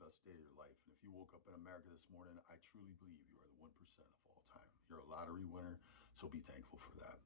best day of your life. And if you woke up in America this morning, I truly believe you are the 1% of all time. You're a lottery winner, so be thankful for that.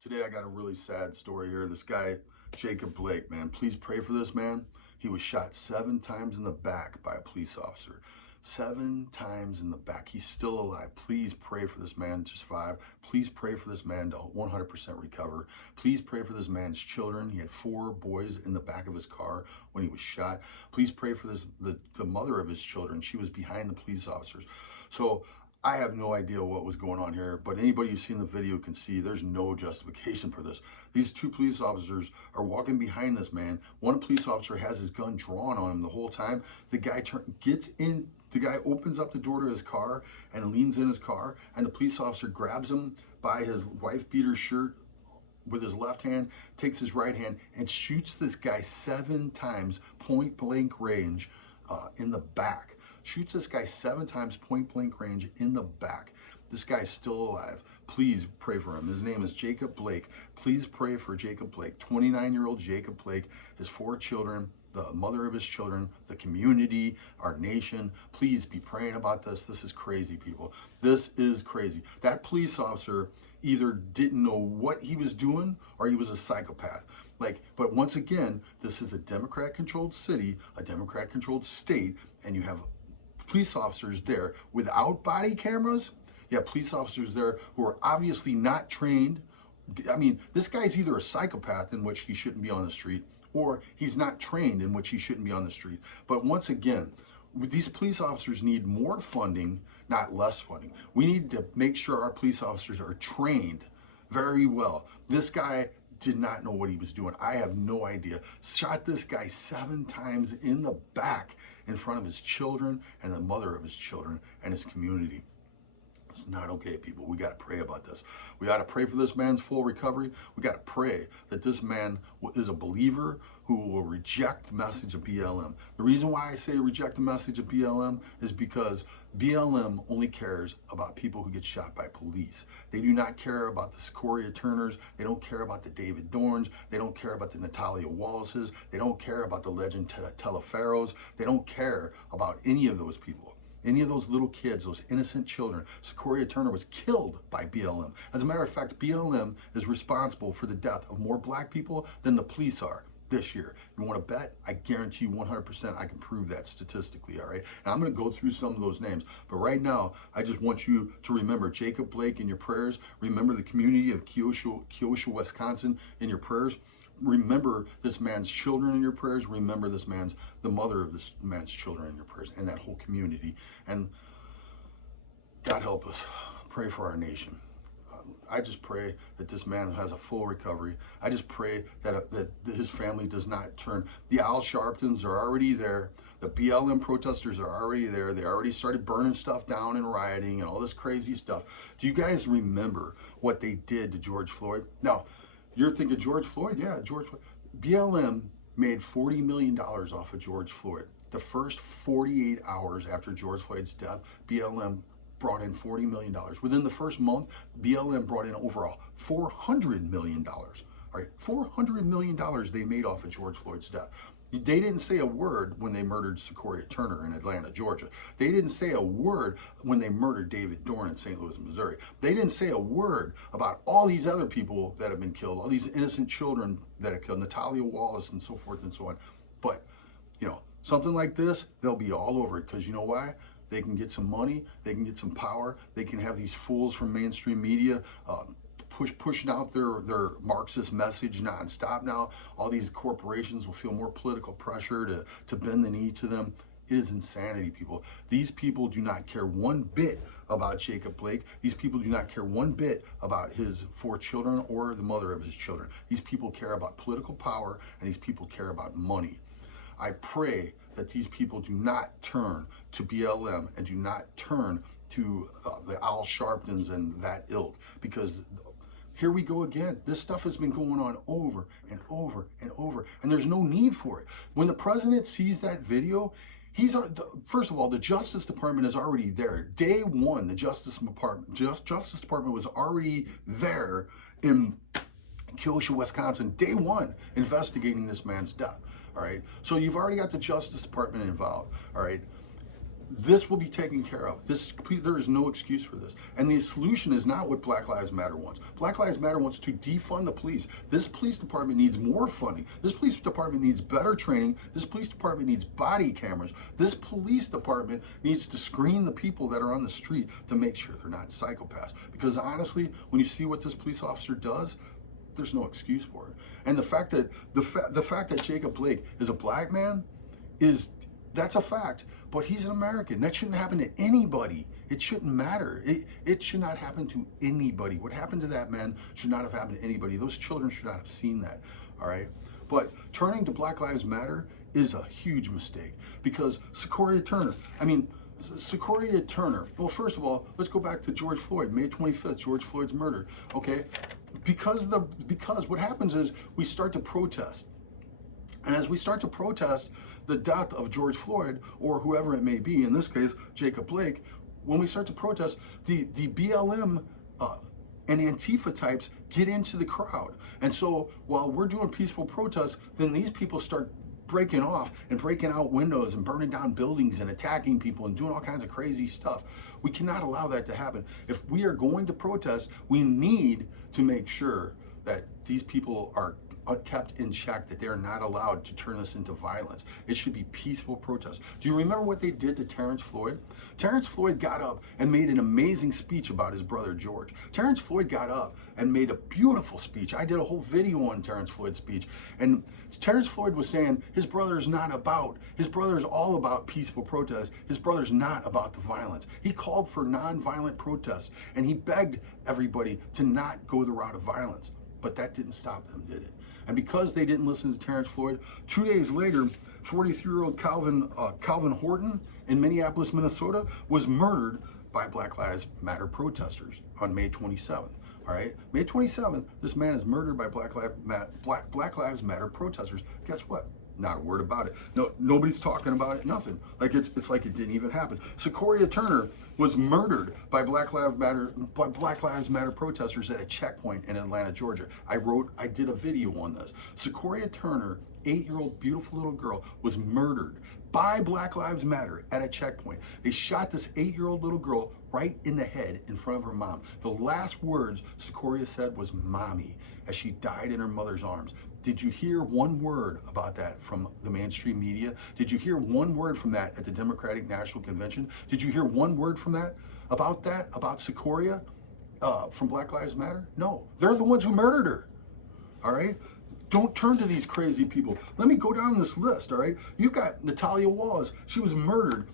Today I got a really sad story here. This guy, Jacob Blake, man, please pray for this man. He was shot 7 times in the back by a police officer. 7 times in the back. He's still alive. Please pray for this man to survive. Please pray for this man to 100% recover. Please pray for this man's children. He had 4 boys in the back of his car when he was shot. Please pray for the mother of his children. She was behind the police officers. So I have no idea what was going on here, but anybody who's seen the video can see there's no justification for this. These 2 police officers are walking behind this man. One police officer has his gun drawn on him the whole time. The guy gets in. The guy opens up the door to his car and leans in his car, and the police officer grabs him by his wife beater shirt with his left hand, takes his right hand, and shoots this guy 7 times point blank range in the back. Shoots this guy 7 times point blank range in the back. This guy's still alive. Please pray for him. His name is Jacob Blake. Please pray for Jacob Blake. 29-year-old Jacob Blake, his 4 children, the mother of his children, the community, our nation. Please be praying about this. This is crazy, people. This is crazy. That police officer either didn't know what he was doing or he was a psychopath. But once again, this is a Democrat-controlled city, a Democrat-controlled state, and you have police officers there without body cameras. You have police officers there who are obviously not trained. I mean, this guy's either a psychopath, in which he shouldn't be on the street, or he's not trained, in which he shouldn't be on the street. But once again, these police officers need more funding, not less funding. We need to make sure our police officers are trained very well. This guy did not know what he was doing. I have no idea. Shot this guy 7 times in the back in front of his children and the mother of his children and his community. It's not okay, people. We got to pray about this. We got to pray for this man's full recovery. We got to pray that this man is a believer who will reject the message of BLM. The reason why I say reject the message of BLM is because BLM only cares about people who get shot by police. They do not care about the Secoriea Turners. They don't care about the David Dorns. They don't care about the Natalia Wallaces. They don't care about the legend Teleferros. They don't care about any of those people. Any of those little kids, those innocent children. Secoriea Turner was killed by BLM. As a matter of fact, BLM is responsible for the death of more black people than the police are this year. You want to bet? I guarantee you 100% I can prove that statistically, all right? And I'm going to go through some of those names. But right now, I just want you to remember Jacob Blake in your prayers. Remember the community of Keosha, Wisconsin in your prayers. Remember this man's children in your prayers. Remember the mother of this man's children in your prayers, and that whole community. And God help us. Pray for our nation. I just pray that this man has a full recovery. I just pray that his family does not turn. The Al Sharptons are already there. The BLM protesters are already there. They already started burning stuff down and rioting and all this crazy stuff. Do you guys remember what they did to George Floyd? Now, you're thinking George Floyd? Yeah, George Floyd. BLM made $40 million off of George Floyd. The first 48 hours after George Floyd's death, BLM brought in $40 million. Within the first month, BLM brought in over $400 million. All right, $400 million they made off of George Floyd's death. They didn't say a word when they murdered Secoriea Turner in Atlanta, Georgia. They didn't say a word when they murdered David Dorn in St. Louis, Missouri. They didn't say a word about all these other people that have been killed, all these innocent children that are killed, Natalia Wallace and so forth and so on. But, you know, something like this, they'll be all over it, because you know why? They can get some money, they can get some power, they can have these fools from mainstream media pushing out their Marxist message nonstop now. All these corporations will feel more political pressure to bend the knee to them. It is insanity, people. These people do not care one bit about Jacob Blake. These people do not care one bit about his 4 children or the mother of his children. These people care about political power, and these people care about money. I pray that these people do not turn to BLM and do not turn to the Al Sharptons and that ilk, because here we go again. This stuff has been going on over and over and over, and there's no need for it. When the president sees that video, first of all, the Justice Department is already there. Day one, the Justice Department was already there in Keosha, Wisconsin, day one, investigating this man's death. All right, so you've already got the Justice Department involved. All right, This will be taken care of. There is no excuse for this. And the solution is not what Black Lives Matter wants. Black Lives Matter wants to defund the police. This police department needs more funding. This police department needs better training. This police department needs body cameras. This police department needs to screen the people that are on the street to make sure they're not psychopaths. Because honestly, when you see what this police officer does, there's no excuse for it. And the fact that Jacob Blake is a black man that's a fact, but he's an American. That shouldn't happen to anybody. It shouldn't matter. It should not happen to anybody. What happened to that man should not have happened to anybody. Those children should not have seen that, all right? But turning to Black Lives Matter is a huge mistake because Secoriea Turner, well, first of all, let's go back to George Floyd, May 25th, George Floyd's murder, okay? Because what happens is we start to protest. And as we start to protest the death of George Floyd, or whoever it may be, in this case, Jacob Blake, when we start to protest, the BLM and Antifa types get into the crowd. And so while we're doing peaceful protests, then these people start breaking off and breaking out windows and burning down buildings and attacking people and doing all kinds of crazy stuff. We cannot allow that to happen. If we are going to protest, we need to make sure that these people are kept in check, that they're not allowed to turn this into violence. It should be peaceful protests. Do you remember what they did to Terrence Floyd? Terrence Floyd got up and made an amazing speech about his brother George. Terrence Floyd got up and made a beautiful speech. I did a whole video on Terrence Floyd's speech. And Terrence Floyd was saying his brother's all about peaceful protests. His brother's not about the violence. He called for nonviolent protests and he begged everybody to not go the route of violence. But that didn't stop them, did it? And because they didn't listen to Terrence Floyd, 2 days later, 43-year-old Calvin Horton in Minneapolis, Minnesota, was murdered by Black Lives Matter protesters on May 27th. All right, May 27th, this man is murdered by Black Lives Matter protesters. Guess what? Not a word about it. No, nobody's talking about it. Nothing. Like it's like it didn't even happen. Secoriea Turner was murdered by Black Lives Matter protesters at a checkpoint in Atlanta, Georgia. I did a video on this. Secoriea Turner, 8-year-old beautiful little girl, was murdered by Black Lives Matter at a checkpoint. They shot this 8-year-old little girl right in the head in front of her mom. The last words Secoriea said was "mommy" as she died in her mother's arms. Did you hear one word about that from the mainstream media? Did you hear one word from that at the Democratic National Convention? Did you hear one word from that, about Secoriea from Black Lives Matter? No, they're the ones who murdered her, all right? Don't turn to these crazy people. Let me go down this list, all right? You've got Natalia Walls. She was murdered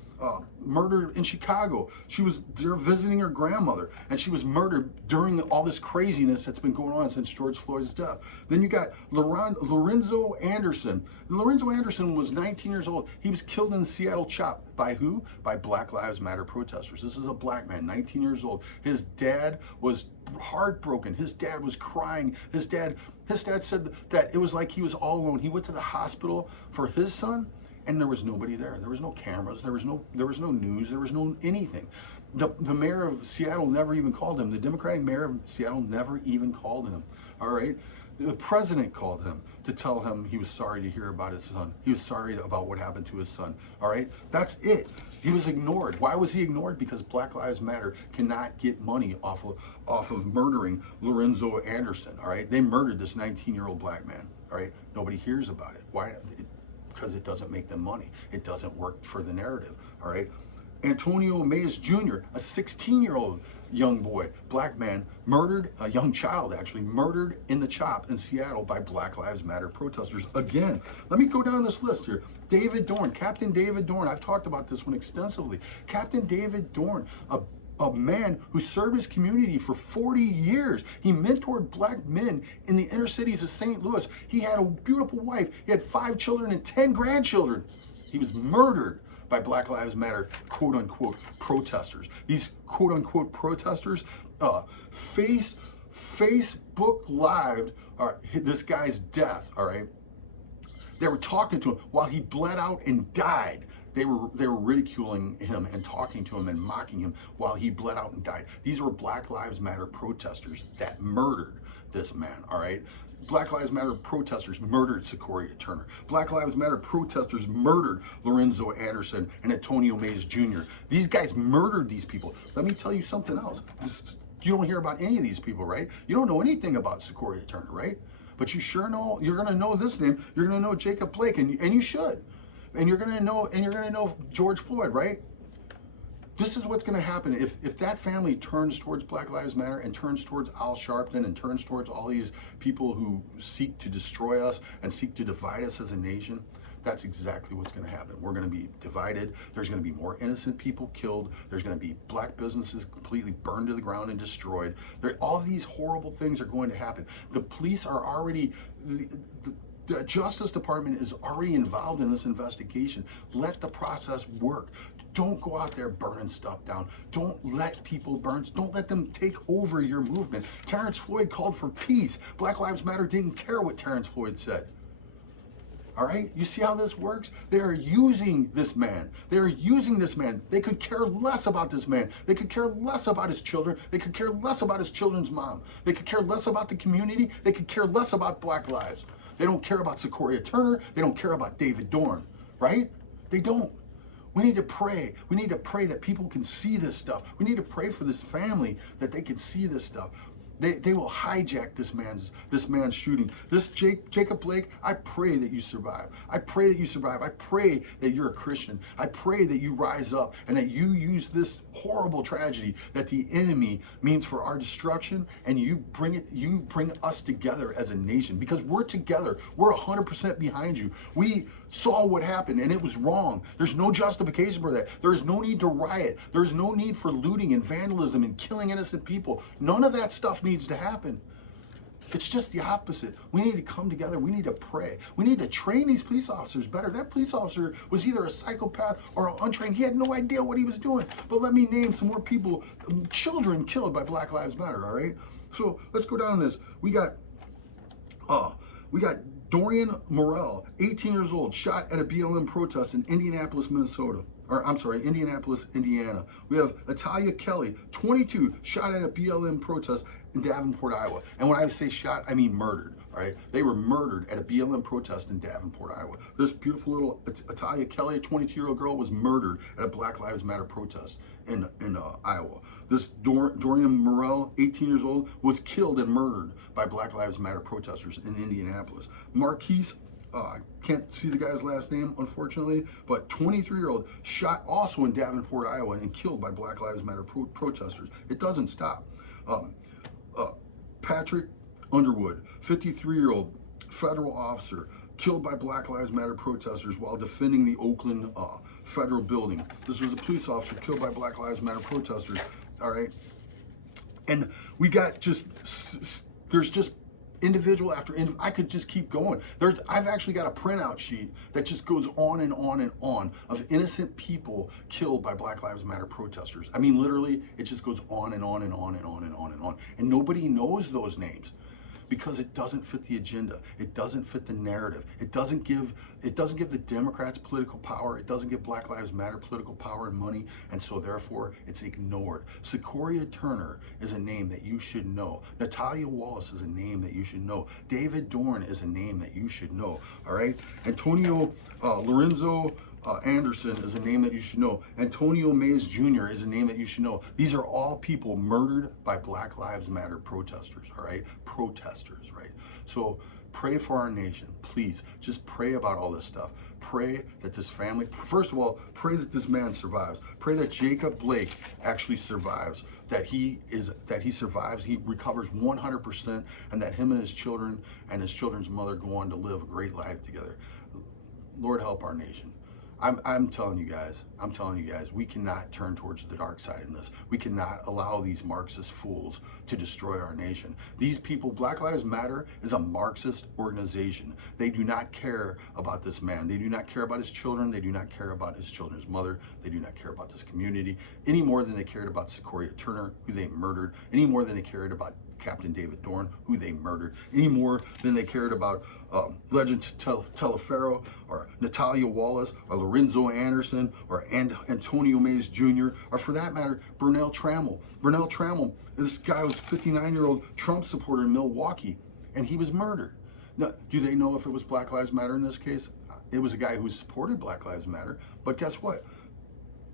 in Chicago. She was there visiting her grandmother, and she was murdered during all this craziness that's been going on since George Floyd's death. Then you got Lorenzo Anderson. Lorenzo Anderson was 19 years old. He was killed in Seattle CHOP. By who? By Black Lives Matter protesters. This is a black man, 19 years old. His dad was heartbroken. His dad was crying. His dad said that it was like he was all alone. He went to the hospital for his son, and there was nobody there. There was no cameras. There was no news. There was no anything. The mayor of Seattle never even called him. The Democratic mayor of Seattle never even called him. All right. The president called him to tell him he was sorry to hear about his son. He was sorry about what happened to his son. All right. That's it. He was ignored. Why was he ignored? Because Black Lives Matter cannot get money off of murdering Lorenzo Anderson. All right. They murdered this 19-year-old black man. All right. Nobody hears about it. Why? Because it doesn't make them money. It doesn't work for the narrative, all right? Antonio Mays Jr., a 16-year-old young boy, black man, murdered, a young child actually, murdered in the CHOP in Seattle by Black Lives Matter protesters. Again, let me go down this list here. David Dorn, Captain David Dorn, I've talked about this one extensively. Captain David Dorn, a man who served his community for 40 years. He mentored black men in the inner cities of St. Louis. He had a beautiful wife. He had 5 children and 10 grandchildren. He was murdered by Black Lives Matter, quote unquote, protesters. These quote unquote protesters Facebook lived this guy's death, all right? They were talking to him while he bled out and died. They were ridiculing him and talking to him and mocking him while he bled out and died. These were Black Lives Matter protesters that murdered this man, all right? Black Lives Matter protesters murdered Secoriea Turner. Black Lives Matter protesters murdered Lorenzo Anderson and Antonio Mays Jr. These guys murdered these people. Let me tell you something else. You don't hear about any of these people, right? You don't know anything about Secoriea Turner, right? But you sure know, you're gonna know this name. You're gonna know Jacob Blake, and you should. And you're gonna know George Floyd, right? This is what's going to happen if that family turns towards Black Lives Matter and turns towards Al Sharpton and turns towards all these people who seek to destroy us and seek to divide us as a nation. That's exactly what's going to happen. We're going to be divided. There's going to be more innocent people killed. There's going to be black businesses completely burned to the ground and destroyed. All these horrible things are going to happen. The police are already... The Justice Department is already involved in this investigation. Let the process work. Don't go out there burning stuff down. Don't let people burn. Don't let them take over your movement. Terrence Floyd called for peace. Black Lives Matter didn't care what Terrence Floyd said. All right? You see how this works? They are using this man. They are using this man. They could care less about this man. They could care less about his children. They could care less about his children's mom. They could care less about the community. They could care less about Black lives. They don't care about Secoriea Turner. They don't care about David Dorn, right? They don't. We need to pray. We need to pray that people can see this stuff. We need to pray for this family that they can see this stuff. They will hijack this man's shooting. This Jacob Blake, I pray that you survive. I pray that you survive. I pray that you're a Christian. I pray that you rise up and that you use this horrible tragedy that the enemy means for our destruction, and you bring us together as a nation, because we're together. We're 100% behind you. We saw what happened and it was wrong. There's no justification for that. There's no need to riot. There's no need for looting and vandalism and killing innocent people. None of that stuff needs to happen. It's just the opposite. We need to come together. We need to pray. We need to train these police officers better. That police officer was either a psychopath or untrained. He had no idea what he was doing. But let me name some more people, children killed by Black Lives Matter, all right? So let's go down this. We got Dorian Morrell, 18 years old, shot at a BLM protest in Indianapolis, Indianapolis, Indiana. We have Italia Kelly, 22, shot at a BLM protest in Davenport, Iowa. And when I say shot, I mean murdered, all right? They were murdered at a BLM protest in Davenport, Iowa. This beautiful little Italia Kelly, a 22-year-old girl, was murdered at a Black Lives Matter protest in Iowa. This Dorian Morrell, 18 years old, was killed and murdered by Black Lives Matter protesters in Indianapolis. Marquise, I can't see the guy's last name, unfortunately, but 23-year-old shot also in Davenport, Iowa, and killed by Black Lives Matter protesters. It doesn't stop. Patrick Underwood, 53-year-old federal officer, killed by Black Lives Matter protesters while defending the Oakland federal building. This was a police officer killed by Black Lives Matter protesters, all right? And we got there's just individual after individual. I could just keep going. I've actually got a printout sheet that just goes on and on and on of innocent people killed by Black Lives Matter protesters. I mean, literally, it just goes on and on and on and on and on and on. And nobody knows those names, because it doesn't fit the agenda. It doesn't fit the narrative. It doesn't give the Democrats political power. It doesn't give Black Lives Matter political power and money, and so therefore it's ignored. Secoriea Turner is a name that you should know. Natalia Wallace is a name that you should know. David Dorn is a name that you should know, all right? Lorenzo Anderson is a name that you should know. Antonio Mays Jr. is a name that you should know. These are all people murdered by Black Lives Matter protesters, all right? Protesters, right? So pray for our nation, please. Just pray about all this stuff. Pray that this family, first of all, pray that this man survives. Pray that Jacob Blake actually survives, that he survives, he recovers 100%, and that him and his children and his children's mother go on to live a great life together. Lord, help our nation. I'm telling you guys, we cannot turn towards the dark side in this. We cannot allow these Marxist fools to destroy our nation. These people, Black Lives Matter is a Marxist organization. They do not care about this man. They do not care about his children. They do not care about his children's mother. They do not care about this community any more than they cared about Secoriea Turner, who they murdered, any more than they cared about Captain David Dorn, who they murdered, any more than they cared about Legend Telefero or Natalia Wallace or Lorenzo Anderson or Antonio Mays Jr. or, for that matter, Burnell Trammell. Burnell Trammell, this guy was a 59-year-old Trump supporter in Milwaukee. and he was murdered. Now, do they know if it was Black Lives Matter in this case? It was a guy who supported Black Lives Matter, but guess what?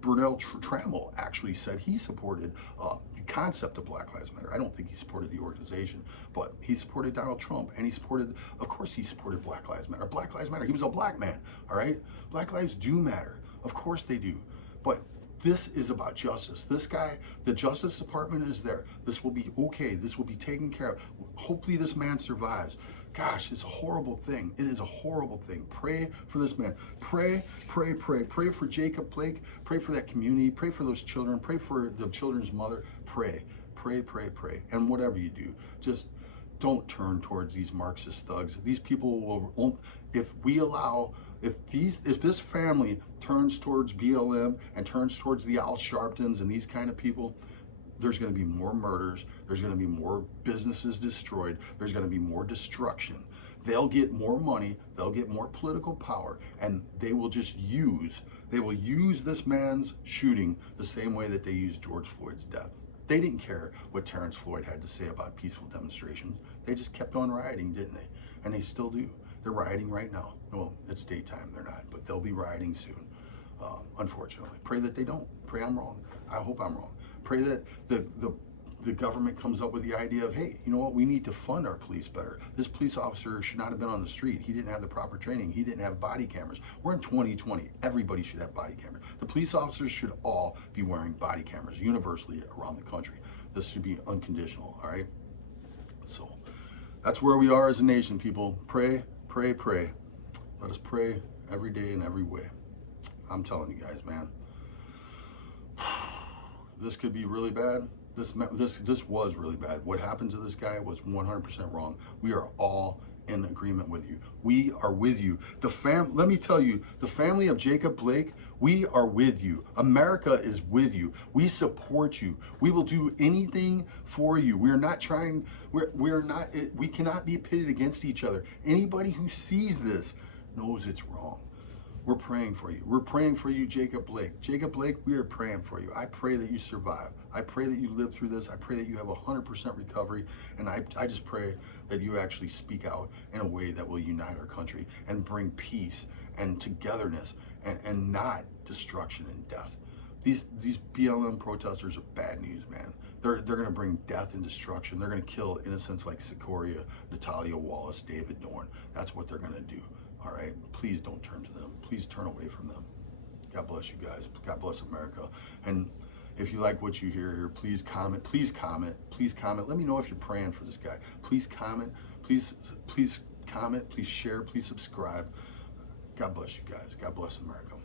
Burnell Trammell actually said he supported the concept of Black Lives Matter. I don't think he supported the organization, but he supported Donald Trump, and he supported, of course he supported Black Lives Matter. Black Lives Matter. He was a black man, all right? Black lives do matter. Of course they do. But this is about justice. This guy, the Justice Department is there. This will be okay. This will be taken care of. Hopefully this man survives. Gosh, it's a horrible thing. It is a horrible thing. Pray for this man. Pray, pray, pray. Pray for Jacob Blake. Pray for that community. Pray for those children. Pray for the children's mother. Pray, pray, pray, pray. And whatever you do, just don't turn towards these Marxist thugs. These people will, if this family turns towards BLM and turns towards the Al Sharptons and these kind of people, there's going to be more murders, there's going to be more businesses destroyed, there's going to be more destruction. They'll get more money, they'll get more political power, and they will use this man's shooting the same way that they used George Floyd's death. They didn't care what Terrence Floyd had to say about peaceful demonstrations. They just kept on rioting, didn't they? And they still do. They're rioting right now. Well, it's daytime, they're not, but they'll be rioting soon, unfortunately. Pray that they don't. Pray I'm wrong. I hope I'm wrong. Pray that the government comes up with the idea of, hey, you know what, we need to fund our police better. This police officer should not have been on the street. He didn't have the proper training. He didn't have body cameras. We're in 2020. Everybody should have body cameras. The police officers should all be wearing body cameras universally around the country. This should be unconditional, all right? So that's where we are as a nation, people. Pray, pray, pray. Let us pray every day in every way. I'm telling you guys, man. This could be really bad. This was really bad. What happened to this guy was 100% wrong. We are all in agreement with you. We are with you. Let me tell you, the family of Jacob Blake, we are with you. America is with you. We support you. We will do anything for you. We are not trying, we cannot be pitted against each other. Anybody who sees this knows it's wrong. We're praying for you. We're praying for you, Jacob Blake. Jacob Blake, we are praying for you. I pray that you survive. I pray that you live through this. I pray that you have 100% recovery. And I just pray that you actually speak out in a way that will unite our country and bring peace and togetherness and not destruction and death. These BLM protesters are bad news, man. They're going to bring death and destruction. They're going to kill innocents like Secoriea, Natalia Wallace, David Dorn. That's what they're going to do. All right, please don't turn to them. Please turn away from them. God bless you guys. God bless America. And if you like what you hear here, please comment. Please comment. Please comment. Let me know if you're praying for this guy. Please comment. Please comment. Please share. Please subscribe. God bless you guys. God bless America.